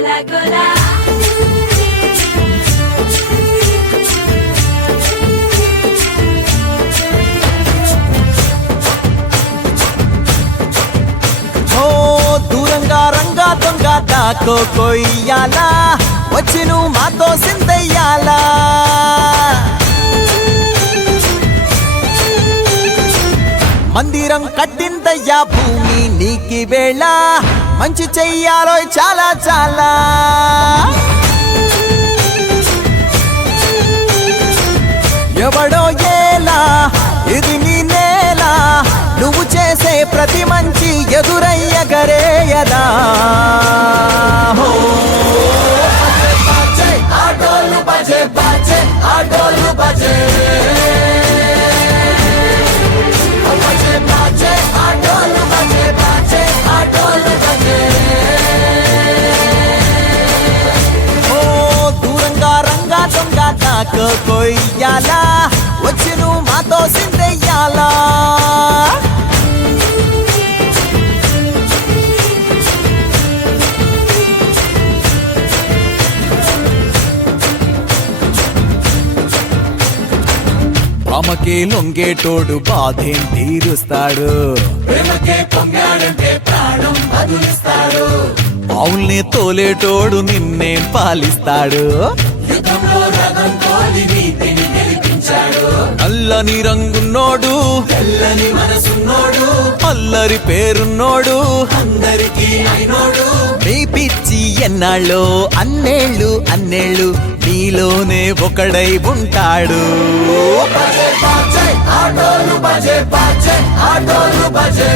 గోలా గోలా దూరంగా రంగా దొంగ దాకో కొయ్యాలా వచ్చి నువ్వు మాతో సిందయ్యాలా మందిరం కట్టిందయ్యా భూమి నీకి వేళ మంచి చెయ్యాలో చాలా చాలా ఎవడో ఏలా ఇది నీ నేల నువ్వు చేసే ప్రతి మంచి ఎదురయ్యగరేయదా ఆటోలు బజే బజే ఆటోలు బజే దూరంగా రంగా దొంగ నాకు కొయ్యాలా వచ్చి నువ్వు మాతో సిందెయ్యాలా ప్రేమకే లొంగేటోడు బాధేం తీరుస్తాడు ప్రేమకే పొంగాడంటే ప్రాణం బదులిస్తాడు అవుల్ని తోలేటోడు నిన్నేం పాలిస్తాడు యుద్ధంలో రథం తోలి నీతిని గెలిపించాడు నల్లని రంగున్నోడు తెల్లని మనసున్నోడు అల్లరి పేరున్నోడు అందరికీ అయినోడు నీ పిచ్చి ఎన్నాళ్ళో అన్నేళ్ళు అన్నేళ్ళు నీలోనే ఒకడై ఉంటాడు బజే బాజే ఆటోలు బజే బాజే ఆటోలు బజే